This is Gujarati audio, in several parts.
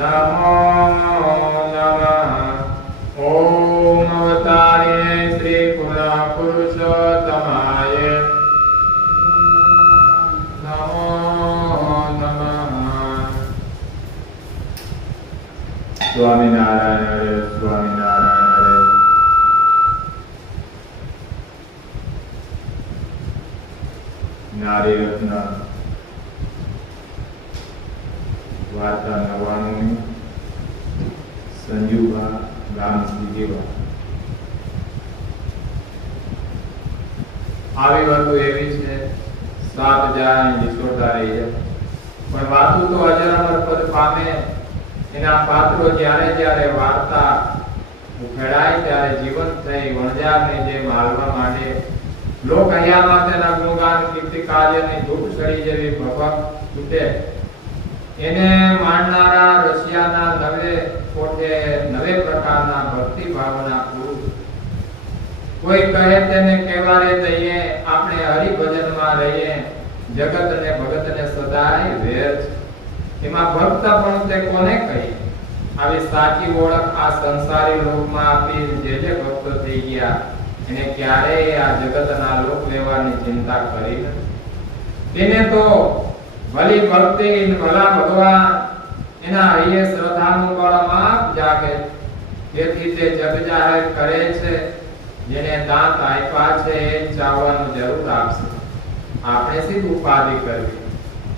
નમો નમઃ. ઓમ અવતારે શ્રી પુરુષોત્તમાય નમો નમઃ. સ્વામિનારાયણ હરે સ્વામિનારાયણ હરે. નારી રત્ન વાર્તા 99 સંજુબા ગામ સીધીવા. આવી વાતો એવી છે 7 જાય વિસોટા રહી જાય, પણ વાતો તો અજરામર પદ પામે. એના પાત્રો જ્યારે જ્યારે વાર્તા ઉખેડાય ત્યારે જીવંત થઈ વણજારને જેમ હાલવા માંડે. લોક અહીંયા તેના ગુણગાન કીર્તિ કાર્યની ધૂપ સળી જેવી ભભક છૂટે. એને માનનારા રશિયાના નવે કોઠે નવે પ્રકારના ભક્તિ ભાવના પુરુષ. કોઈ કહે તેને કેવારે દઈએ, આપણે હરિભજનમાં રહીએ, જગત અને ભગતને સદાય વેર છે. એમાં ભક્ત પણ તે કોને કહીએ? આવી સાચી ઓળખ આ સંસારી લોકમાં આપી જે ભક્ત થઈ ગયા એને ક્યારેય આ જગતના લોક વ્યવહારની ચિંતા કરી નથી. તેને તો ભલી ભક્તિ ભલા ભગવાન એના હૈયે શ્રદ્ધાનું બળ માપ જાગે. તેથી તે જગ જાહેર કરે છે, જેને દાંત આપ્યા છે એ ચાવવાનું જરૂર આપશે. આપણે સીધ ઉપાધિ કરવી.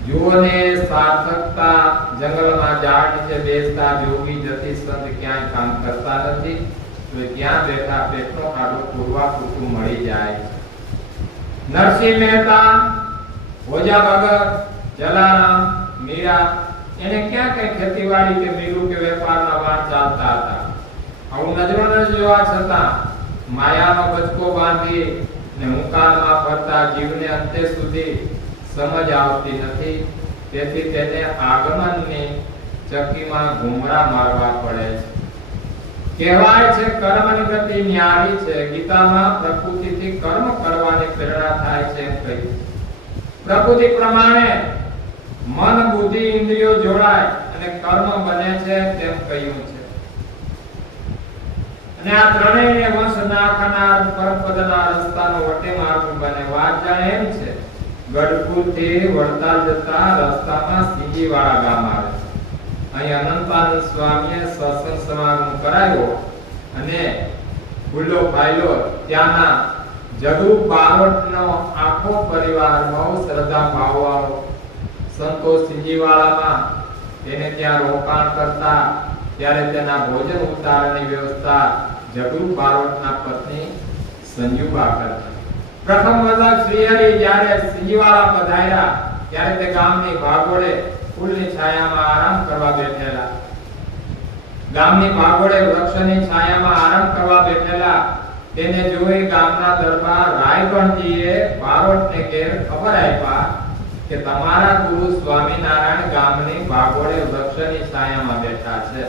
જુઓને સાર્થકતા જંગલમાં ઝાડ નીચે બેસતા જોગી જતી સંત ક્યાંય કામ કરતા નથી, તો ત્યાં બેઠા પેટનો ખાડો પૂરવા પૂરતું મળી જાય. નરસિંહ મહેતા, ભોજા ભગત, જલારામ, મીરા એને ક્યાં કઈ ખેતીવાડી કે મિલું કે વેપારના વાર ચાલતા હતા. આવું નજરોને જોવા છતાં માયાનો બચકો બાંધી ને હુંકારમાં ફરતા જીવને અંતે સુધી સમજ આવતી નથી. તેથી તેને આગમનની ચક્કીમાં ઘુમરા મારવા પડે છે. કહેવાય છે કર્મની ગતિ ન્યારી છે. ગીતામાં પ્રકૃતિથી કર્મ કરવાની પ્રેરણા થાય છે એમ કહ્યું. પ્રકૃતિ પ્રમાણે મન બુદ્ધિ ઇન્દ્રિયો જોડાય અને કર્મ બને છે તેમ કહ્યું છે. અને આ ત્રણેયને વંશ નાખનાર પરમપદના રસ્તાનો વટે માર્ગ બને. વાત જાણે એમ છે, ગઢપુરથી વડતાલ જતા રસ્તામાં સીંજીવાળા ગામ આવે છે. અહીં અનંતાનંદ સ્વામીએ સત્સંગ સમાગમ કરાયો અને ફૂલો ફાયલો ત્યાંના જગુ બારોટનો આખો પરિવાર બહુ શ્રદ્ધા ભાવવાળો સંતો સીંજીવાળામાં તેને ત્યાં રોકાણ કરતા. ત્યારે તેના ભોજન ઉતારવાની વ્યવસ્થા જગુ બારોટના પત્ની સંજુબા કરતા. પ્રથમ વખત શ્રી હરિ જ્યારે સીંજીવાળા પધાર્યા ત્યારે તે ગામની ભાગોળે ફૂલની છાયામાં આરામ કરવા બેઠેલા. ગામની ભાગોળે વૃક્ષની છાયામાં આરામ કરવા બેઠેલા તેને જોઈ ગામના દરબાર રાયગણજીએ બારોટને ઘેર ખબર આપ્યા કે તમારા ગુરુ સ્વામિનારાયણ ગામની ભાગોળે વૃક્ષની છાયામાં બેઠા છે.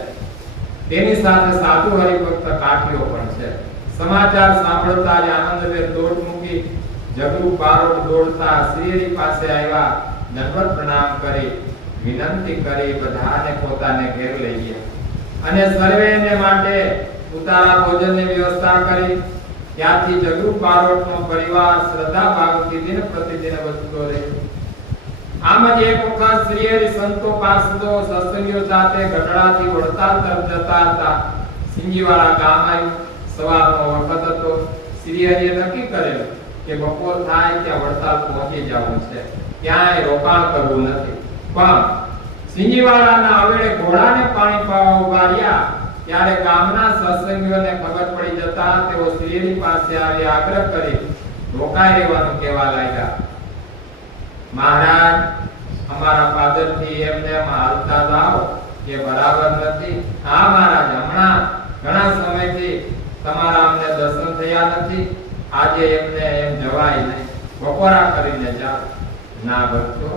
તેની સાથે સાધુ હરિભક્ત કાઠીઓ પણ છે. સમાચાર સાંભળતા જ આનંદભેર દોડ મૂકી જગુ બારોટ દોડતા શ્રી પાસે આવ્યા. દંડવત પ્રણામ કરી વિનંતી કરી બધાને પોતાને ઘેર લઈ ગયા અને સર્વેને માટે ઉતારા ભોજનની વ્યવસ્થા કરી. ત્યાંથી જગુ બારોટનો પરિવાર શ્રદ્ધા ભાવથી દિન પ્રતિદિન વધતો રહ્યો. આમ જ એક વખત શ્રી હરિ સંતો પાસતો સત્સંગીઓ સાથે ગઢડાથી વડતાલ તરફ જતા હતા. સીંજીવાળા ગામ આવ્યું. સવારનો વખત હતો. શ્રી હરિએ નક્કી કરેલું કે બપોર થાય ત્યાં વડતાલ પહોંચી જવું છે, ક્યાંય રોકાણ કરવું નથી. પણ સીંજીવાળાના અવેડે ઘોડાને પાણી પાવા ઉભા રહ્યા ત્યારે ગામના સત્સંગીઓને ખબર પડી જતા તેઓ શ્રી હરિ પાસે આવી આગ્રહ કરી રોકાઈ રહેવાનું કહેવા લાગ્યા. મહારાજ, અમારા પાદરથી એમને હાલતા જાઓ એ બરાબર નથી. હા મહારાજ, હમણાં ઘણા સમયથી તમારા અમને દર્શન થયા નથી. આજે એમને એમ જવાય નહીં, બપોરા કરીને જાઓ. ના ભક્તો,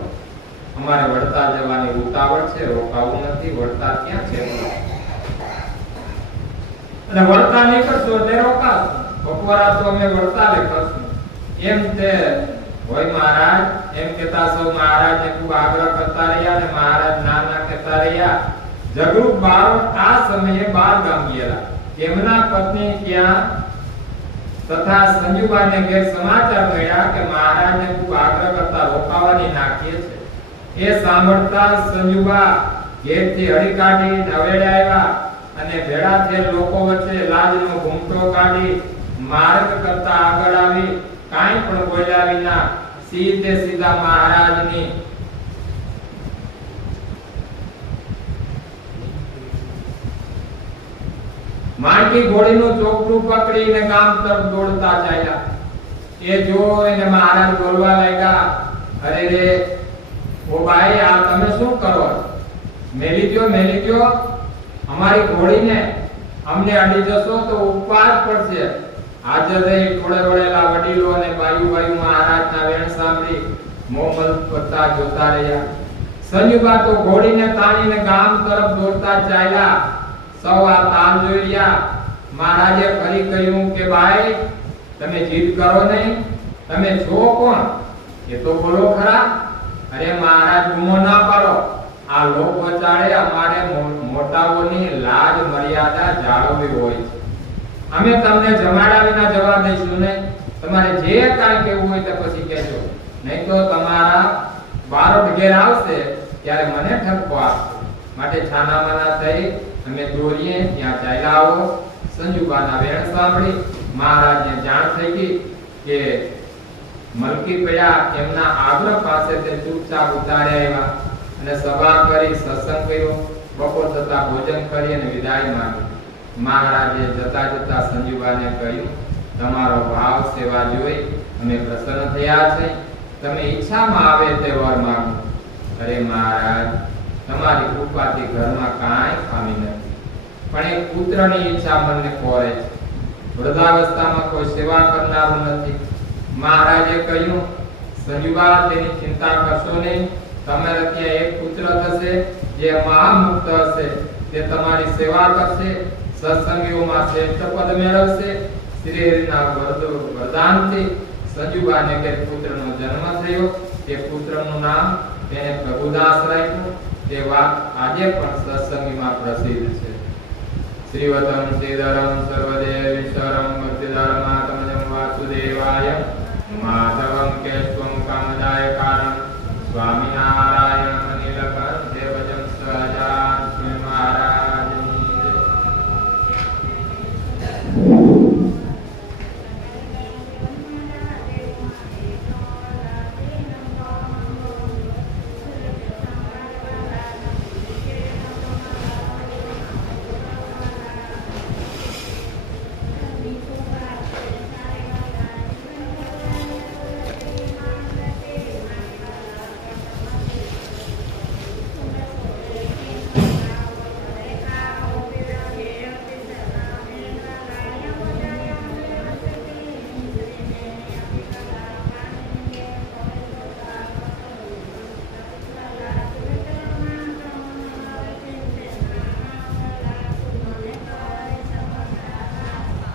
અમારે વડતાલ જવાની ઉતાવળ છે, રોકાવું નથી. વડતાલ ક્યાં છે? અને વડતાલ નીકળશો તે રોકાશો, બપોરા તો અમે વડતાલે કરશું. એમ તે હોય મહારાજ, એમ કહેતા સૌ મહારાજને ખૂબ આગ્રહ કરતા રહ્યા અને મહારાજ ના ના કહેતા રહ્યા. જગરૂક બારોટ આ સમયે 12 ગામ ગયેલા. તેમના પત્ની ત્યાં તથા સંજુબાને ઘેર સમાચાર મળ્યા કે મહારાજને ખૂબ આગ્રહ કરતા રોકાવાની નાખીએ છે. એ સાંભળતા સંજુબા ઘેરથી હળી કાઢી નવેડે આવ્યા અને ભેળા થયેલ લોકો વચ્ચે લાજનો ઘૂમટો કાઢી માર્ગ કરતા આગળ આવી કાંઈ પણ બોલ્યા વિના સીધા મહારાજની માણકી ઘોડીનું ચોકડું પકડીને ગામ તરફ દોડતા ચાલ્યા. એ જોઈને મહારાજ બોલવા લાગ્યા, અરે રે ઓ ભાઈ, આ તમે શું કરો? મેલી ગયો અમારી ઘોડીને. અમને અડી જશો તો ઉપવાસ પડશે. હાજર રહી ટોળે વળેલા વડીલો અને બાયુ મહારાજના વેણ સાંભળી મોમલ પત્તા જોતા રહ્યા. સંજુબા તો ઘોડીને તાણીને ગામ તરફ દોડતા ચાલ્યા. સૌ આ તાલ જોઈ રહ્યા. મહારાજે ફરી કહ્યું કે ભાઈ, તમે જીદ કરો નહીં. તમે છો કોણ એ તો બોલો ખરા. અરે મહારાજ, ગુમો ના પાડો. આ લોક વચાળે અમારે મોટાઓની લાજ મર્યાદા જાળવવી હોય છે. અમે તમને જમાડા વિના જવા દઈશું નહીં. તમારે જે કાંઈ કહેવું હોય તે પછી કહેજો, નહીં તો તમારા બારોટ ઘેર આવશે ત્યારે મને ઠપકો આપશે. માટે છાનામાના થઈ અમે દોરીએ ત્યાં ચાલ્યા આવો. સંજુબાના વેણ સાંભળી મહારાજને જાણ થઈ ગઈ કે મલકી પડ્યા. એમના આગ્રહ પાસે તે ચૂપચાપ ઉતાર્યા આવ્યા અને સભા કરી સત્સંગ કર્યો. બપોર થતા ભોજન કરી અને વિદાય માંગી. મહારાજે જતા સંજુબાને કહ્યું, તમારો ભાવ સેવા જોઈ અમે પ્રસન્ન થયા છે. તમે ઈચ્છામાં આવે તે વર માંગો. અરે મહારાજ, તમારી કૃપાથી ઘરમાં કાંઈ ખામી નથી, પણ એક પુત્રની ઈચ્છા મને કોરે છે. વૃદ્ધાવસ્થામાં કોઈ સેવા કરનારું નથી. મહારાજે કહ્યું, સંજુબા, તેની ચિંતા કરશો નહીં. તમારે ત્યાં એક પુત્ર થશે જે મહામુક્ત હશે. તે તમારી સેવા કરશે, સત્સંગીઓમાં શ્રેષ્ઠ પદ મેળવશે. શ્રી હરિના વરદાનથી સંજુબાને કે પુત્રનો જન્મ થયો. તે પુત્રનું નામ તેને પ્રભુદાસ રાખ્યું. તે વાત આજે પણ સત્સંગીમાં પ્રસિદ્ધ છે. શ્રીવતમ શ્રીધરમ સર્વદેવીશ્વરમ ભક્તિધર્માત્મજં વાસુદેવાય માધવમ કેશવમ કામદાયકારમ સ્વામિનારાયણ નીલકંઠ દેવજમ સહજાન સ્વામી મહારાજની જય.